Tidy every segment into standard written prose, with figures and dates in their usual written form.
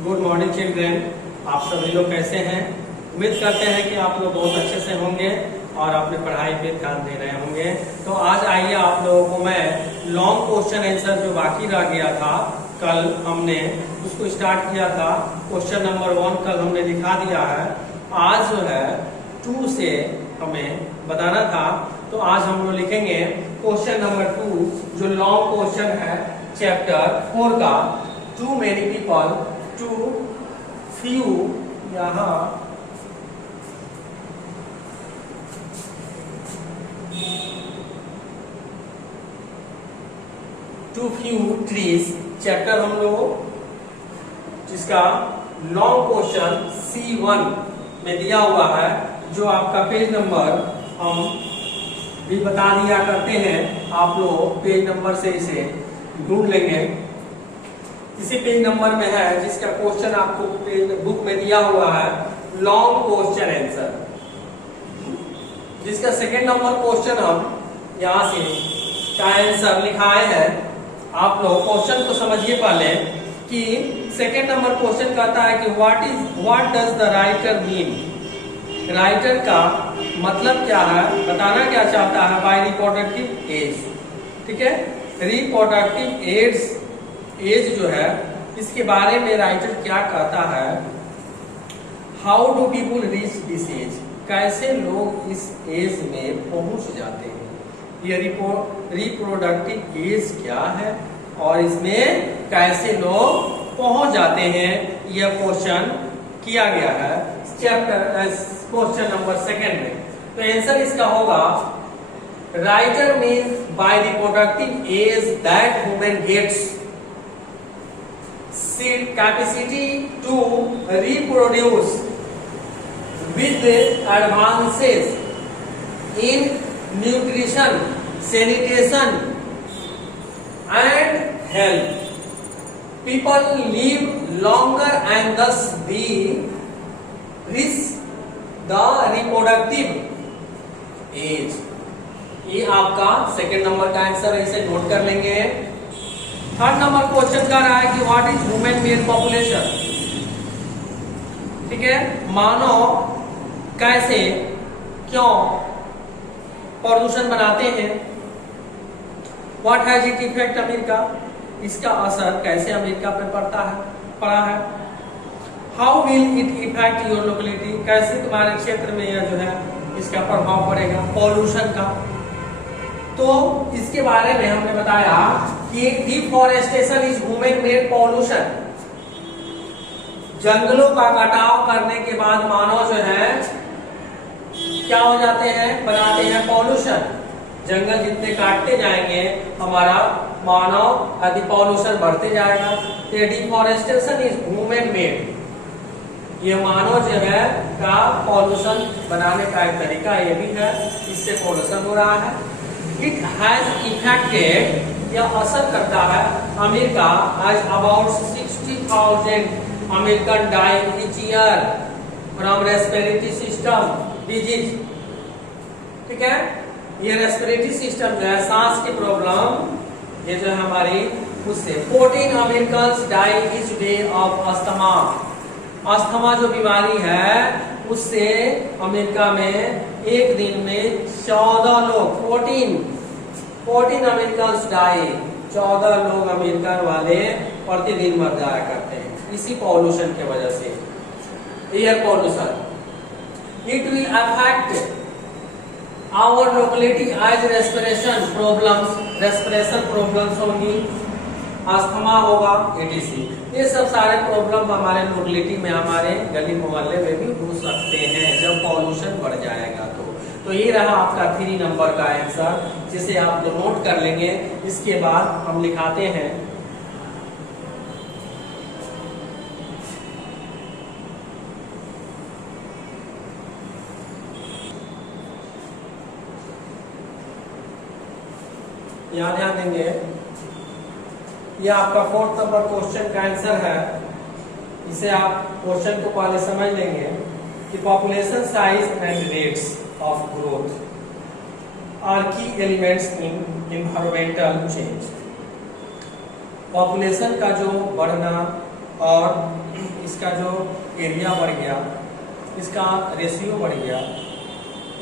Good morning children. आप सभी लोग कैसे हैं? उम्मीद करते हैं कि आप लोग बहुत अच्छे से होंगे और अपनी पढ़ाई पे ध्यान दे रहे होंगे। तो आज आइए आप लोगों को मैं लॉन्ग क्वेश्चन आंसर जो बाकी रह गया था, कल हमने उसको स्टार्ट किया था। क्वेश्चन नंबर 1 कल हमने दिखा दिया है। आज जो है 2 से हमें बताना था, तो आज हम लोग लिखेंगे क्वेश्चन नंबर 2 जो लॉन्ग क्वेश्चन है चैप्टर 4 का। Too many people, too few, यहाँ टू फ्यू ट्रीज चैप्टर हम लोग जिसका लॉन्ग क्वेश्चन C1 में दिया हुआ है, जो आपका पेज नंबर हम भी बता दिया करते हैं। आप लोग पेज नंबर से इसे ढूंढ लेंगे। इसी पेज नंबर में है जिसका क्वेश्चन आपको बुक में दिया हुआ है, लॉन्ग क्वेश्चन आंसर, जिसका सेकेंड नंबर क्वेश्चन हम यहाँ से का आंसर लिखाए हैं। आप लोग क्वेश्चन को समझिए पहले कि सेकेंड नंबर क्वेश्चन कहता है कि what does the writer mean. Writer का मतलब क्या है, बताना क्या चाहता है बाय रिप्रोडक्टिव एज। ठीक है, रिप्रोडक्टिव एज जो है इसके बारे में राइटर क्या कहता है। How do people reach this age, कैसे लोग इस एज में पहुंच जाते हैं। ये रिप्रोडक्टिव एज क्या है और इसमें कैसे लोग पहुंच जाते हैं, यह क्वेश्चन किया गया है चैप्टर क्वेश्चन नंबर 2 में। तो आंसर इसका होगा, writer means by reproductive age that women gets capacity to reproduce with advances in nutrition, sanitation and health. People live longer and thus reach the reproductive age. ये आपका second number का answer है, इसे note कर लेंगे। Third number question का रहा है कि what is human made population. ठीक है, मानव कैसे क्यों प्रदूषण बनाते हैं। What has it effect America, इसका असर कैसे अमेरिका पे पड़ा है। How will it effect your locality, कैसे तुम्हारे क्षेत्र में यह जो है इसका प्रभाव पड़ेगा पॉल्यूशन का। तो इसके बारे में हमने बताया कि deforestation is human made pollution. जंगलों का कटाव करने के बाद मानव जो है क्या हो जाते हैं, बनाते हैं पॉल्यूशन। जंगल जितने काटते जाएंगे हमारा मानव आदि पॉल्यूशन बढ़ते जाएगा। तो डिफॉरेस्टेशन इज ह्यूमन मेड, ये मानव जो है का पॉल्यूशन बनाने का एक तरीका ये भी है, इससे पॉल्यूशन हो रहा है। इट हैज इफेक्टेड, यह असर करता है America, as about 60,000 American die each year from respiratory system disease. ठीक है, ये रेस्पिरेटरी सिस्टम जो है सांस की प्रॉब्लम, ये जो है हमारी उससे 14 American die each day of asthma. Asthma जो बीमारी है उससे अमेरिका में एक दिन में 14 लोग 14 अमेरिकन डाई, 14 लोग अमेरिकन वाले प्रतिदिन मर जाया करते हैं इसी पॉल्यूशन के वजह से, air pollution. It will affect our locality as respiration problems होंगी, अस्थमा होगा, एटीसी। ये सब सारे प्रॉब्लम हमारे लोकेलिटी में, हमारे गली मोहल्ले में भी हो सकते हैं जब पॉल्यूशन बढ़ जाएगा। तो ये रहा आपका 3 नंबर का आंसर, जिसे आप लोग नोट कर लेंगे। इसके बाद हम लिखाते हैं यहाँ, ध्यान देंगे, यह आपका 4th नंबर क्वेश्चन का आंसर है। इसे आप क्वेश्चन को पहले समझ लेंगे कि population size and rates of growth are key elements in environmental change. Population का जो बढ़ना और इसका जो एरिया बढ़ गया, इसका रेशियो बढ़ गया।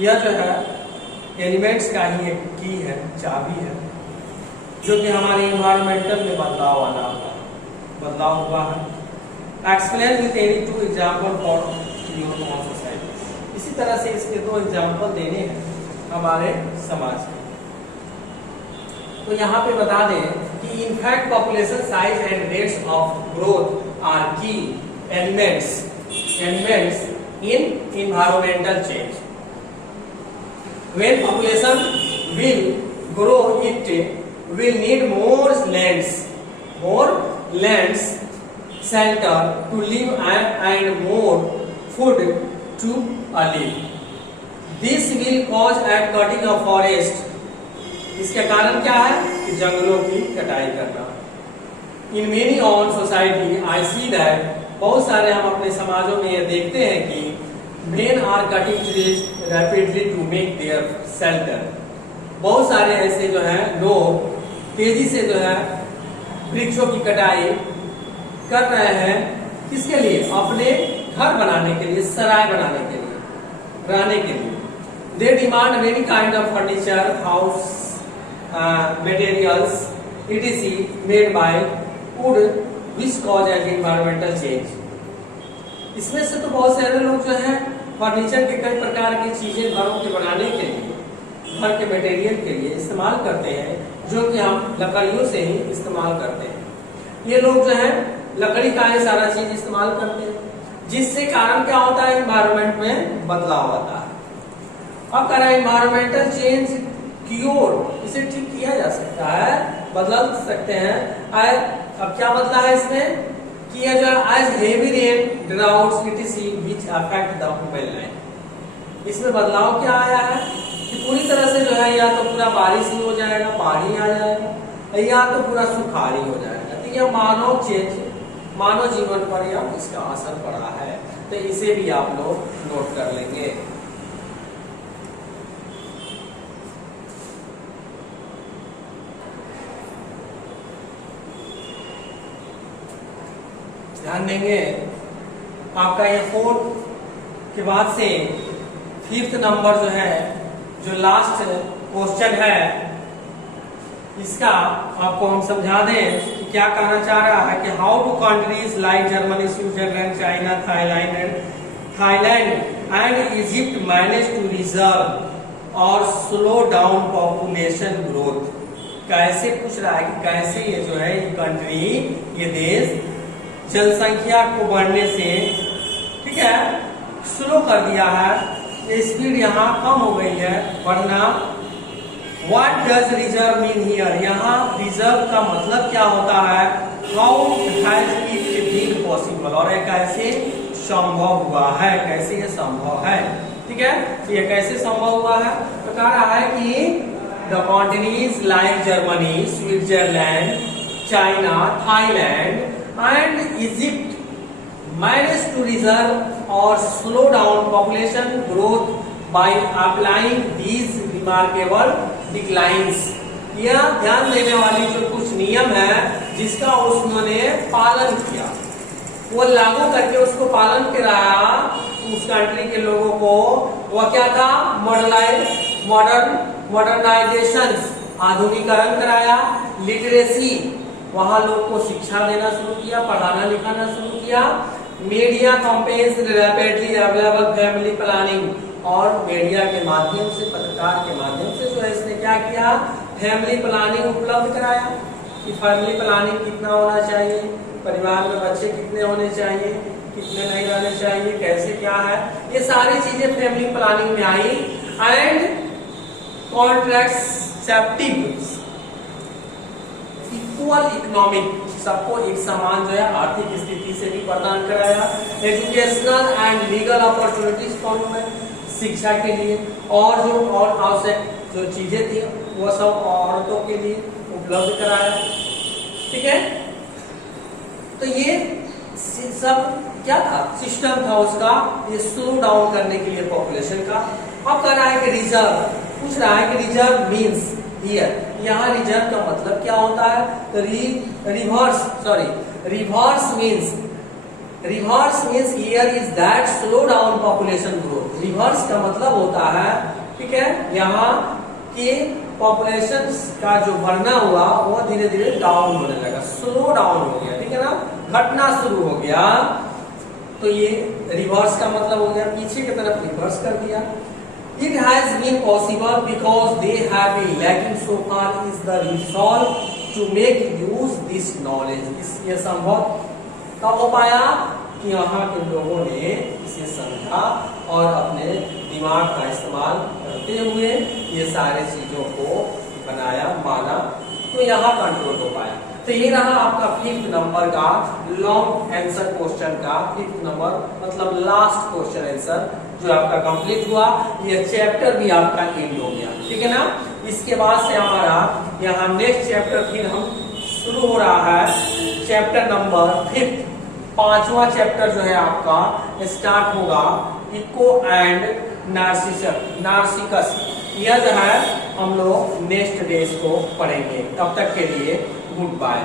यह जो है एलिमेंट्स का ही एक की है, चाबी है, जो कि हमारे इन्वायरमेंटल में बदलाव हुआ है। Explain with any two example for your own society. इसी तरह से इसके 2 एग्जाम्पल देने हैं हमारे समाज के। तो यहाँ पे बता दें कि in fact population size and rates of growth are key elements in environmental change. When population will grow, it will need more lands, shelter to live and more food to live. This will cause a cutting of forest. इसके कारण क्या है कि जंगलों की कटाई करना। In many own society, I see that बहुत सारे हम अपने समाजों में ये देखते हैं कि men are cutting trees rapidly to make their shelter. बहुत सारे ऐसे जो है लोग तेजी से जो है वृक्षों की कटाई कर रहे हैं। किसके लिए? अपने घर बनाने के लिए, सराय बनाने के लिए, रहने के लिए। They demand many kind of furniture, house materials, etc. made by wood, which cause an environmental change. इसमें से तो बहुत सारे लोग जो है फर्नीचर के कई प्रकार की चीजें घरों के बनाने के लिए, घर के मटेरियल के लिए इस्तेमाल करते हैं, जो कि हम लकड़ियों से ही इस्तेमाल करते हैं। ये लोग जो है लकड़ी का ये सारा चीज इस्तेमाल करते हैं, जिससे कारण क्या होता है, एनवायरनमेंट में बदलाव आता है। अब कह रहा है एनवायरमेंटल चेंज क्योर, इसे ठीक किया जा सकता है, बदल सकते हैं। अब क्या बदला है इसमें, किया जा as heavy rain, droughts etc which affect the human life. इसमें बदलाव क्या आया है कि पूरी तरह से जो है या तो पूरा बारिश ही हो जाएगा, पानी आ जाएगा, या तो पूरा सुखाड़ी हो जाएगा। तो यह मानव जीवन पर यह इसका असर पड़ा है। तो इसे भी आप लोग नोट कर लेंगे। ध्यान देंगे आपका ये 4 के बाद से 5th नंबर जो है, जो लास्ट क्वेश्चन है, इसका आपको हम समझा दें कि क्या कहना चाह रहा है कि how do countries like Germany, Switzerland, China, Thailand and Egypt manage to reserve और स्लो डाउन पॉपुलेशन ग्रोथ। कैसे पूछ रहा है कि कैसे ये जो है ये कंट्री, ये देश जनसंख्या को बढ़ने से, ठीक है, स्लो कर दिया है, स्पीड यहाँ कम हो गई है बढ़ना। What does reserve mean here, यहाँ रिजर्व का मतलब क्या होता है, how has it been possible, और ये कैसे संभव हुआ है, कैसे ये संभव है, ठीक है। तो ये कैसे संभव हुआ है, तो कह रहा है कि the countries like Germany, Switzerland, China, Thailand and Egypt managed to reserve or slow down population growth by applying these remarkable declines। यह ध्यान देने वाली जो कुछ नियम है जिसका उन्होंने पालन किया, वो लागू करके उसको पालन कराया उस कंट्री के लोगों को। वह क्या था, मॉडर्नाइजेशन, आधुनिकीकरण कराया, लिटरेसी, वहां लोग को शिक्षा देना शुरू किया, पढ़ाना लिखाना शुरू किया, media campaigns, rapidly available family planning, और मीडिया के माध्यम से, पत्रकार के माध्यम से जो है इसने क्या किया, फैमिली प्लानिंग उपलब्ध कराया कि फैमिली प्लानिंग कितना होना चाहिए, परिवार में बच्चे कितने होने चाहिए, कितने नहीं रहने चाहिए, कैसे क्या है, ये सारी चीजें फैमिली प्लानिंग में आई। एंड कॉन्ट्रैक्सेप्टिव इक्वल इकोनॉमिक, सबको एक समान जो है आर्थिक स्थिति से भी प्रदान कराया। Educational and legal opportunities for women, शिक्षा के लिए और जो और आवश्यक जो चीजें थी वो सब औरतों के लिए उपलब्ध कराया, ठीक है। तो ये सब क्या था, सिस्टम था उसका, ये स्लो डाउन करने के लिए पॉपुलेशन का। अब कह रहा है कि रिजर्व, पूछ रहा है कि रिजर्व मीन्स हियर, यहाँ रिजर्व का मतलब क्या होता है, तो reverse means reverse means year is that slow down population growth. Reverse का मतलब होता है, ठीक है, यहाँ की पॉपुलेशन का जो बढ़ना हुआ वो धीरे धीरे डाउन होने लगा, स्लो डाउन हो गया, ठीक है ना, घटना शुरू हो गया। तो ये रिवर्स का मतलब हो गया, पीछे की तरफ रिवर्स कर दिया। It has been possible because they have been lacking so far is the resolve to make use this knowledge। ये संभव कब हो पाया कि यहाँ के लोगों ने इसे समझा और अपने दिमाग का इस्तेमाल करते हुए ये सारे चीजों को बनाया, माना, तो यहाँ कंट्रोल हो पाया। तो ये रहा आपका 5th नंबर का लॉन्ग आंसर क्वेश्चन का 5th नंबर, मतलब लास्ट क्वेश्चन आंसर जो आपका कंप्लीट हुआ। ये चैप्टर भी आपका एंड हो गया, ठीक है ना। इसके बाद से हमारा यहाँ नेक्स्ट चैप्टर फिर हम शुरू हो रहा है, चैप्टर नंबर 5, 5वां चैप्टर जो है आपका स्टार्ट होगा, इको एंड नार्सिसस। यह जो है हम लोग नेक्स्ट डे इसको पढ़ेंगे। तब तक के लिए गुड बाय।